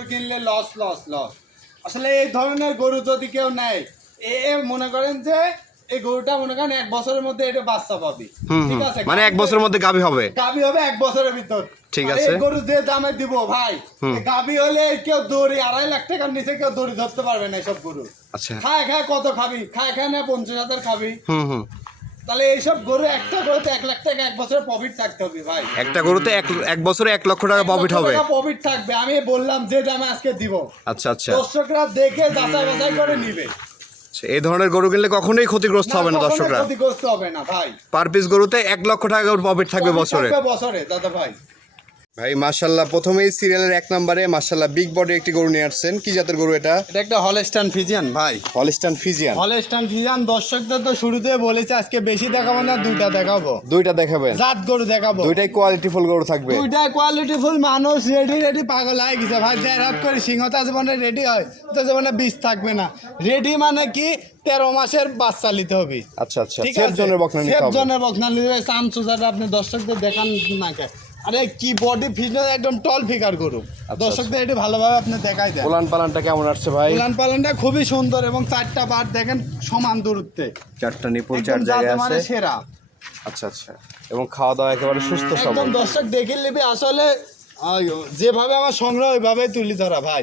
গরু কিনলে loss loss loss আসলে এই ধরনের গরু যদি কেউ নেয় এ মনে করেন যে এই গরুটা মনে করেন এক বছরের মধ্যে এটা বাচ্চা পাবি। ঠিক আছে? মানে এক বছরের মধ্যে গাভী হবে? গাবি হবে এক বছরের ভিতর। ঠিক আছে। এই গরু যে দামে দিব ভাই। গাবি হলে কেউ দড়ি আড়াই লাখ টাকার নিচে কেউ দড়ি ধরতে পারবে না এইসব গরু। আচ্ছা। খায় খায় কত খাবি? খায় খায় না পঞ্চাশ হাজার খাবি। হুম হুম। তাহলে এইসব গরু একটা গরুতে এক লাখ টাকা এক বছরে প্রফিট থাকতে হবে ভাই। একটা গরুতে এক এক বছরে এক লক্ষ টাকা প্রফিট হবে। প্রফিট থাকবে আমি বললাম যে দামে আজকে দিব। আচ্ছা আচ্ছা। দর্শকরা দেখে যাচাই বাছাই করে নিবে। আচ্ছা, এই ধরনের গরু কিনলে কখনোই ক্ষতিগ্রস্ত হবে না দর্শকরা। ক্ষতিগ্রস্ত হবে না ভাই। পার পিস গরুতে এক লক্ষ টাকা প্রফিট থাকবে বছরে। বছরে দাদা ভাই। ভাই মাশাল্লাহ প্রথমেই সিরিয়ালের এক নম্বরে মাশাল্লাহ বিগ বডি একটি গরু নিয়ে আসছেন। কি জাতের গরু এটা? এটা একটা হলস্টান ফিজিয়ান ভাই। হলিস্টান ফিজিয়ান হলস্টান ফিজিয়ান দর্শকদের তো শুরুতে বলেছে আজকে বেশি দেখাবো না দুইটা দেখাবো। দুইটা দেখাবেন জাত গরু দেখাবো। দুইটাই কোয়ালিটিফুল গরু থাকবে। দুইটা কোয়ালিটি ফুল মানুষ রেডি রেডি পাগল হয়ে গেছে। ভাই দেড় হাত করে সিংহতা জীবনে রেডি হয় তো জীবনে বীজ থাকবে না। রেডি মানে কি? তেরো মাসের বাচ্চা নিতে হবে। আচ্ছা আচ্ছা। ঠিক সেফ আছে? জোনের বকনা নিতে সেফ হবে। জনের বকনা নিতে হবে। সান সুজাটা আপনি দর্শকদের দেখান না কে? আরে কি বডি ফিটনেস একদম টল ফিগার করুক দর্শকদের এটা ভালোভাবে আপনি দেখাই দেন। পোলান পালানটা কেমন আসছে ভাই? উলান পালানটা খুবই সুন্দর এবং চারটা বার দেখেন সমান দূরত্বে। চারটা নিপুল চার জায়গায় মানে আছে। সেরা। আচ্ছা আচ্ছা। এবং খাওয়া দাওয়া একেবারে সুস্থ সবল। একদম দর্শক দেখে নিবি আসলে যেভাবে আমার সংগ্রহ ওইভাবেই তুলি ধরা ভাই।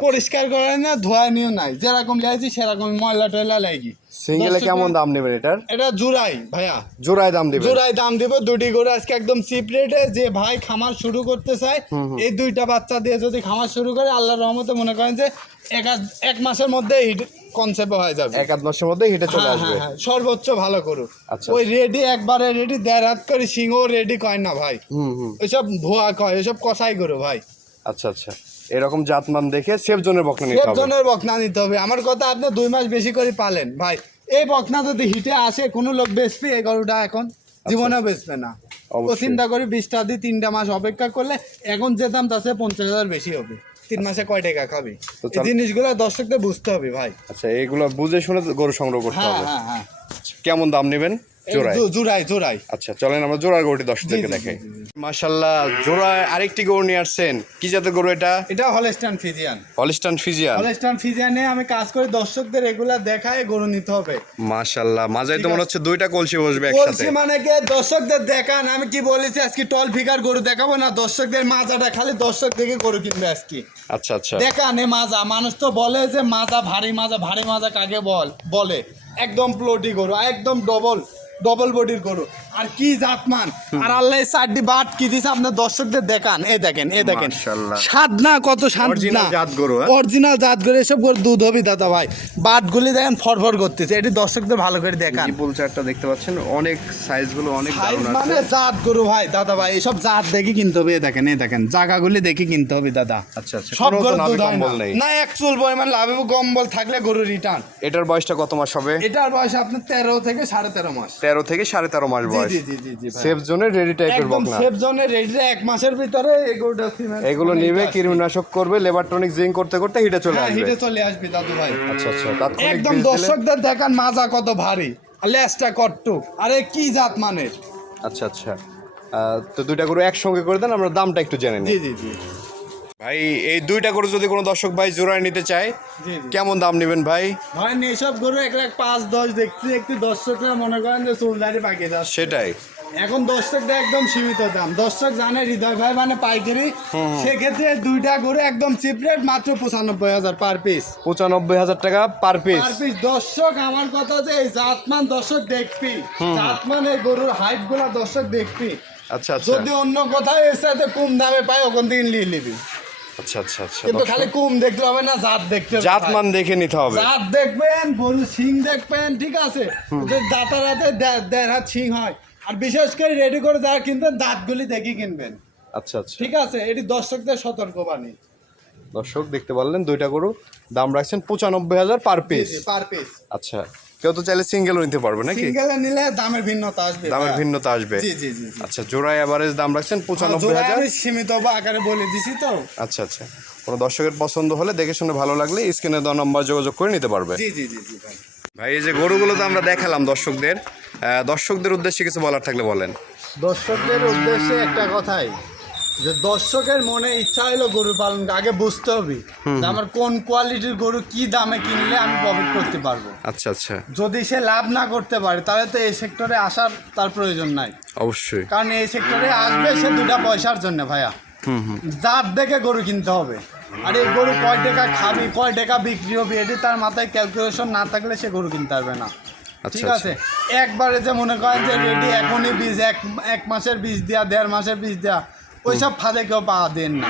পরিষ্কার করে না ধোয়া নিও নাই। যেরকম লাইছি সেরকম ময়লা টয়লা লাগি। সিঙ্গেলে কেমন দাম নেবেন এটার? এটা জুরাই ভাইয়া। জোড়ায় দাম দিবেন। জোড়াই দাম দিব দুটি করে। আজকে একদম চিপ রেটে যে ভাই খামার শুরু করতে চায় এই দুইটা বাচ্চা দিয়ে যদি খামার শুরু করে আল্লাহর রহমতে মনে করেন যে এক এক মাসের মধ্যে কনসেপ্ট হয়ে যাবে। এক আধ মাসের মধ্যে হিটে চলে হ্যাঁ, আসবে। হ্যাঁ, হ্যাঁ, সর্বোচ্চ ভালো করুক। আচ্ছা, ওই রেডি একবারে রেডি দেড় হাত করে সিংহ রেডি কয় না ভাই? হুম হুম। ওইসব ভুয়া কয় ওইসব কষাই করো ভাই। আচ্ছা আচ্ছা। এরকম জাত জাতমান দেখে সেফ জোনের বকনা নিতে হবে। একজনের বকনা নিতে হবে। আমার কথা আপনি দুই মাস বেশি করে পালেন। ভাই এই বকনা যদি হিটে আসে কোনো লোক বেচবে? এই গরুটা এখন জীবনেও বেচবে না। ও আচ্ছা। চিন্তা করি বিশটা দিয়ে তিনটা মাস অপেক্ষা করলে এখন যে দাম তার পঞ্চাশ হাজার বেশি হবে। তিন মাসে কয় টাকা খাবে? এই জিনিসগুলো দর্শকদের বুঝতে হবে ভাই। আচ্ছা এইগুলো বুঝে শুনে গরু সংগ্রহ করতে হ্যাঁ হবে। হ্যাঁ হ্যাঁ। কেমন দাম নেবেন? জোড়ায়? আচ্ছা চলেন আমরা জোড়ার গরুটি দর্শকদেরকে জি, জি, দেখাই। মাশাল্লাহ জোড়ায় আরেকটি গরু নিয়ে আসছেন। কি জাতের গরু এটা? এটা Holstein Friesian Holstein Friesian Holstein ফিজিয়ানে আমি কাজ করে দর্শকদের দেখায় গরু নিতে হবে। মাশাল্লাহ মাঝাই তো মনে হচ্ছে দুইটা কলসি বসবে একসাথে। বলছি মানে কে? দর্শকদের দেখান আমি কি বলেছি আজকে টল ফিগার গরু দেখাবো না? দর্শকদের মাজাটা খালি দর্শক দেখে গরু কিনবে আজকে। আচ্ছা আচ্ছা। দেখান এ মাজা। মানুষ তো বলে যে মাজা ভারী মাজা ভারী মাজা কাকে বল বলে? একদম প্লটি গরু একদম ডবল ডবল বডির গরু। আর কি জাতমান। আর আল্লাহ চারটি বাট কি দিছে আপনার দর্শকদের দেখান। এ দেখেন এ দেখেন। স্বাদ না কত স্বাদ না। জাত গরু, হ্যাঁ? অরিজিনাল জাত গরু এসব গরু দুধ হবি দাদা ভাই। বাটগুলি দেখেন ফরফর করতেছে। এটি দর্শকদের ভালো করে দেখান। নিপুল চারটা দেখতে পাচ্ছেন। অনেক সাইজগুলো অনেক সাইজ দারুণ মানে জাত গরু ভাই দাদা ভাই এসব জাত দেখে কিনতে হবে। এই দেখেন এই দেখেন জায়গাগুলি দেখে কিনতে হবে দাদা। আচ্ছা আচ্ছা সব গরু দুধ হয় না। এক চুল পরিমাণ লাভে কম্বল থাকলে গরু রিটার্ন এটার বয়সটা কত মাস হবে? এটার বয়স আপনার তেরো থেকে সাড়ে তেরো মাস। তেরো থেকে সাড়ে তেরো মাস বয়স। সেফ জোনের রেডি টাইপের বকনা। সেফ জোনের রেডি এক মাসের ভিতরে এই এগুলো নিবে কীটনাশক করবে লেবার টনিক জিং করতে করতে হিটে চলে হ্যাঁ আসবে। হিটে চলে আসবে দাদু ভাই। আচ্ছা আচ্ছা একদম দর্শকদের দেখান মাজা কত ভারী। লেজটা কট্টু। আরে কি জাত মানে আচ্ছা আচ্ছা। তো দুইটা গরু একসঙ্গে করে দেন আমরা দামটা একটু জেনে নিই। জি জি জি। ভাই এই দুইটা গরু যদি কোনো দর্শক ভাই জোড়ায় নিতে চায় কেমন দাম নেবেন ভাই? ভাই এসব গরু এক লাখ পাঁচ দশ দেখতে দেখতে দর্শকরা মনে করেন যে চুলদারি পাকিয়ে যাচ্ছে। সেটাই। এখন দর্শকটা একদম সীমিত দাম। দর্শক জানে হৃদয় ভাই মানে পাইকারি। সেক্ষেত্রে দুইটা গরু একদম চিপ রেট মাত্র পঁচানব্বই হাজার পার পিস পঁচানব্বই হাজার টাকা পার পিস পার পিস দর্শক আমার কথা যে এই জাতমান দর্শক দেখবি। জাতমান এই গরুর হাইটগুলা দর্শক দেখবি। আচ্ছা আচ্ছা। যদি অন্য কোথাও এর সাথে কম দামে পাই ওখান থেকে নিয়ে নিবি। আচ্ছা আচ্ছা আচ্ছা কিন্তু খালি কম দেখলে হবে না জাত দেখতে হবে। ভাই। জাতমান দেখে নিতে হবে। জাত দেখবেন গরু শিং দেখবেন ঠিক আছে? দাঁতা রাতে দেড় হাত শিং হয়। আর বিশেষ করে রেডি করে যারা কিনবেন দাঁতগুলি দেখে কিনবেন। আচ্ছা আচ্ছা। ঠিক আছে? এটি দর্শকদের সতর্কবাণী। দর্শক দেখতে পারলেন দুইটা গরু। দাম রাখছেন পঁচানব্বই হাজার পার পিস পার পিস আচ্ছা। কেউ তো চাইলে সিঙ্গেলও নিতে পারবে নাকি? সিঙ্গেলে নিলে দামের ভিন্নতা আসবে দামের ভিন্নতা আসবে। জি জি জি। আচ্ছা জোড়ায় এভারেজ দাম রাখছেন পঁচানব্বই হাজার। সীমিত বা আকারে বলে দিছি তো। আচ্ছা আচ্ছা। কোনো দর্শকের পছন্দ হলে দেখে শুনে ভালো লাগলে স্ক্রিনে দেওয়া নম্বর যোগাযোগ করে নিতে পারবে। জি জি জি জি ভাই। ভাই এই যে গরুগুলো তো আমরা দেখালাম দর্শকদের। আহ, দর্শকদের উদ্দেশ্যে কিছু বলার থাকলে বলেন। দর্শকদের উদ্দেশ্যে একটা কথাই। যে দর্শকের মনে ইচ্ছা হলো গরু পালন আগে বুঝতে হবে যে আমার কোন কোয়ালিটির গরু কি দামে কিনলে আমি প্রফিট করতে পারব। আচ্ছা আচ্ছা। যদি সে লাভ না করতে পারে তাহলে তো এই সেক্টরে আসার তার প্রয়োজন নাই। অবশ্যই। কারণ এই সেক্টরে আসবে সে দুটা পয়সার জন্য ভাইয়া। হুম দেখে গরু কিনতে হবে। আর এই গরু কয় টাকা খাবি কয় টাকা বিক্রি হবে এটি তার মাথায় ক্যালকুলেশন না থাকলে সে গরু কিনতে পারবে না। আচ্ছা, ঠিক আছে? একবারে যে মনে করেন যে রেডি এখনই বীজ এক এক মাসের বীজ দেওয়া দেড় মাসের বীজ দেওয়া ওইসব ফাঁদে কেউ পা দেন না।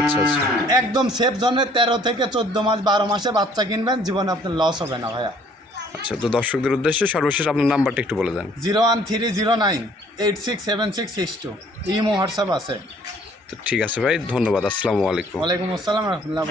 আচ্ছা আচ্ছা। একদম সেফ জনের তেরো থেকে চোদ্দ মাস বারো মাসে বাচ্চা কিনবেন জীবনে আপনার লস হবে না ভাইয়া। আচ্ছা তো দর্শকদের উদ্দেশ্যে সর্বশেষ আপনার নাম্বারটা একটু বলে দেন। Zero one three zero nine eight six seven six six two. Imo WhatsApp আছে। তো ঠিক আছে ভাই ধন্যবাদ আসসালামু আলাইকুম। ওয়ালাইকুম আসসালাম রহমতুল্লাহ